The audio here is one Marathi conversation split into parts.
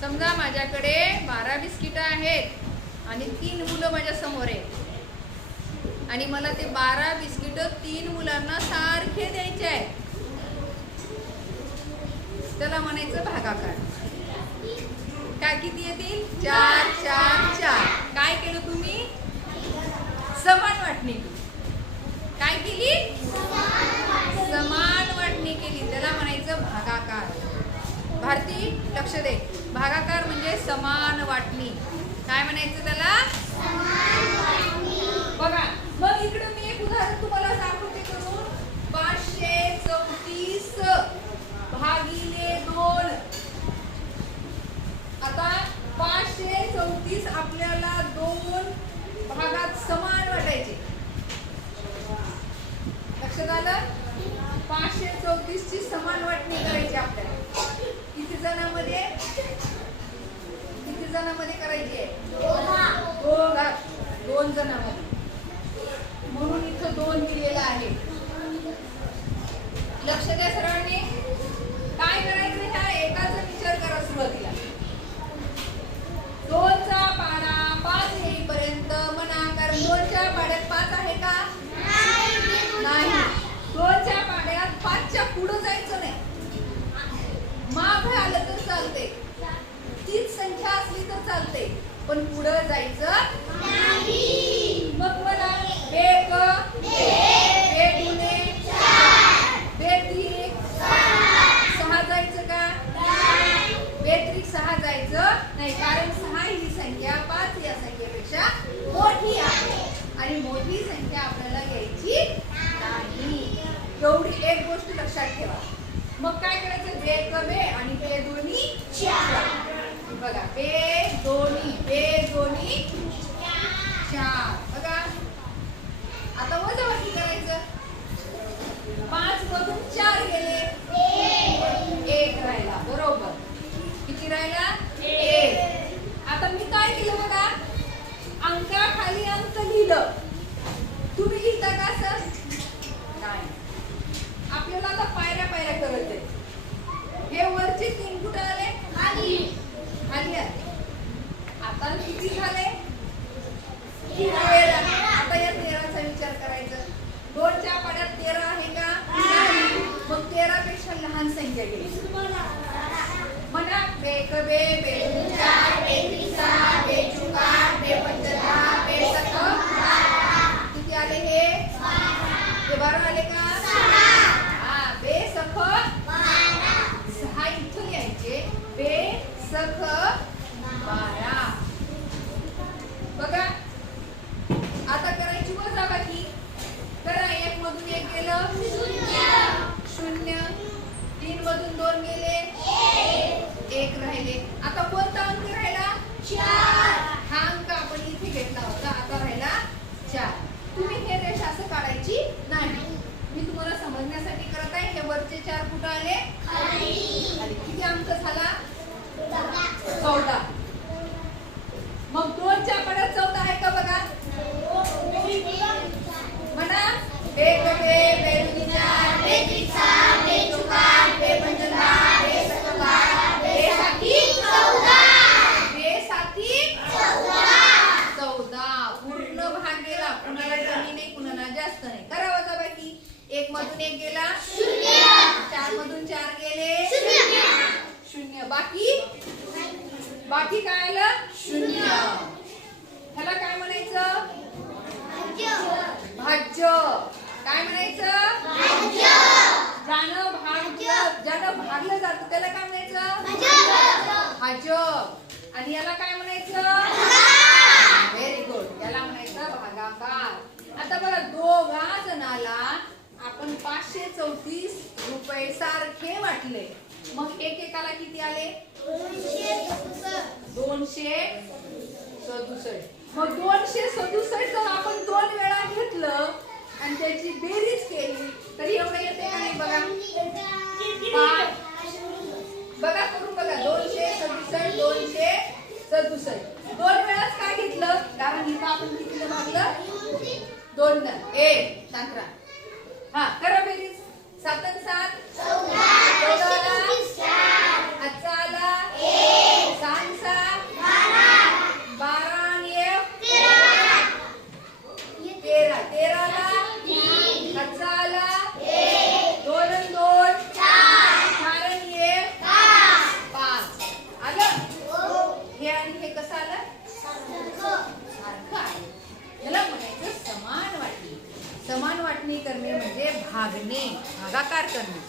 समजा माझ्याकडे बारा बिस्किटं आहेत आणि तीन मुलं माझ्यासमोर आहेत. आणि मला ते बारा बिस्किटं तीन मुलांना सारखे द्यायचे आहेत. त्याला म्हणायचं भागाकार. काय किती येतील? चार चार चार. काय केलं तुम्ही? समान वाटणी काय केली? समान वाटणी केली. त्याला म्हणायचं भागाकार. भारती लक्ष दे. भागाकार म्हणजे समान वाटणी. काय म्हणायचं त्याला? बघा मग इकडे मी एक उदाहरण तुम्हाला दाखवते करून. पाचशे चौतीस भागिले दोन. आता पाचशे चौतीस आपल्याला दोन भागात समान वाटायचे लक्षात आलं पाचशे चौतीस ची समान वाटणी करायची आपल्याला किती जणांमध्ये किती जणांमध्ये करायची आहे. दोघात दोन जणांमध्ये म्हणून इथं दोन दिलेलं आहे. लक्ष द्या सर्वांनी काय करायचं ह्या एकाचा विचार करा सुरुवातीला. दोनचा पाडा पाच येईपर्यंत म्हणा कारण दोनच्या पाड्यात पाच आहे का नाही दोनच्या पाड्यात पाचच्या पुढं जायचं नाही माग आलं तर चालते तीच संख्या असली तर चालते पण पुढं जायचं मग मला एक सहा जायचं का? बेत्रिक सहा जायचं. नाही कारण सहा ही संख्या पाच या संख्येपेक्षा मोठी आहे. आणि मोठी संख्या आपल्याला घ्यायची नाही. एवढी एक गोष्ट लक्षात ठेवा. मग काय करायचं? बे क बे आणि बे दोन्ही बघा बे दोन्ही बे दोन्ही. चार. बघा. आता वजाबाकी करायचं. पाच मधून चार गेले. एक राहिला. बरोबर. किती राहिला? एक. आता मी काय केलं बघा? अंकाखाली अंक लिहिलं तुम्ही लिहिता का असं नाही आपल्याला आता पायऱ्या पायऱ्या करत आहे हे वरचे तीन कुठं आले खाली खाली आले आता किती झाले तेरा. आता या तेराचा विचार करायचा दोनच्या पाड्यात तेरा आहे का नाही. मग तेरा पेक्षा लहान संख्या घ्यायची बे बेदू चार बेसक किती आले हे? बारा. आले का? हा बेसख सहा इथं लिहायचे बेसख बारा बघा आता करायची वजाबाकी करा एक मधून एक गेलं शून्य तीन मधून दोन गेले एक राहिले आता कोणता अंक राहिला हा अंक आपण इथे घेतला होता आता राहिला चार तुम्ही हे रेष असं काढायची नाही मी भरण्यासाठी करत आहे हे वरचे चार फुट आले खाली. किती अंक झाला चौदा मग दोनच्या पड्यात चौदा आहे का बघा म्हणा एक बे बेदुनी चार बेत्री सहा बेचूक आठ बेपंच दहा बेसक बारा बेसाती बेसाती चौदा पूर्ण भाग गेला कुणाला कमी नाही कुणाला जास्त नाही करा वजाबाकी एक मधून एक गेला चार मधून चार गेले. शून्य. बाकी? बाकी काय आलं? शून्य. ह्याला काय म्हणायचं? भाज्य. काय म्हणायचं? ज्यानं भागलं ज्यानं भागलं जातं त्याला काय म्हणायचं? भाजप आणि याला काय म्हणायचं? व्हेरी गुड याला म्हणायचं भागाकार. आता बघा दोघा जणाला आपण पाचशे चौतीस रुपये सारखे वाटले. मग एकेकाला किती आले? दोनशे सदुसष्ट. मग दोनशे सदुसष्ट जर आपण दोन वेळा घेतलं आणि त्याची बेरीज केली तर एवढं येते नाही बघा? पाच. बघा करून बघा दोनशे सदुसष्ट दोनशे सदुसष्ट. दोन वेळाच काय घेतलं? कारण इथं आपण कितीला भागलं दोन एक शांत राहा. हा करा सात. सात तेरा. तेराला. दोन चार पाच. आलं? हे आणि हे कसं आलं? समान वाटणी करणे म्हणजे भागणे भागाकार करणे.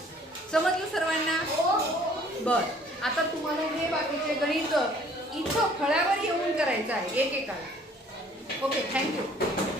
समजलं सर्वांना? बर. आता तुम्हाला हे बाकीचे गणित इथं फळ्यावर येऊन करायचं आहे एकेकाला. Okay thank you.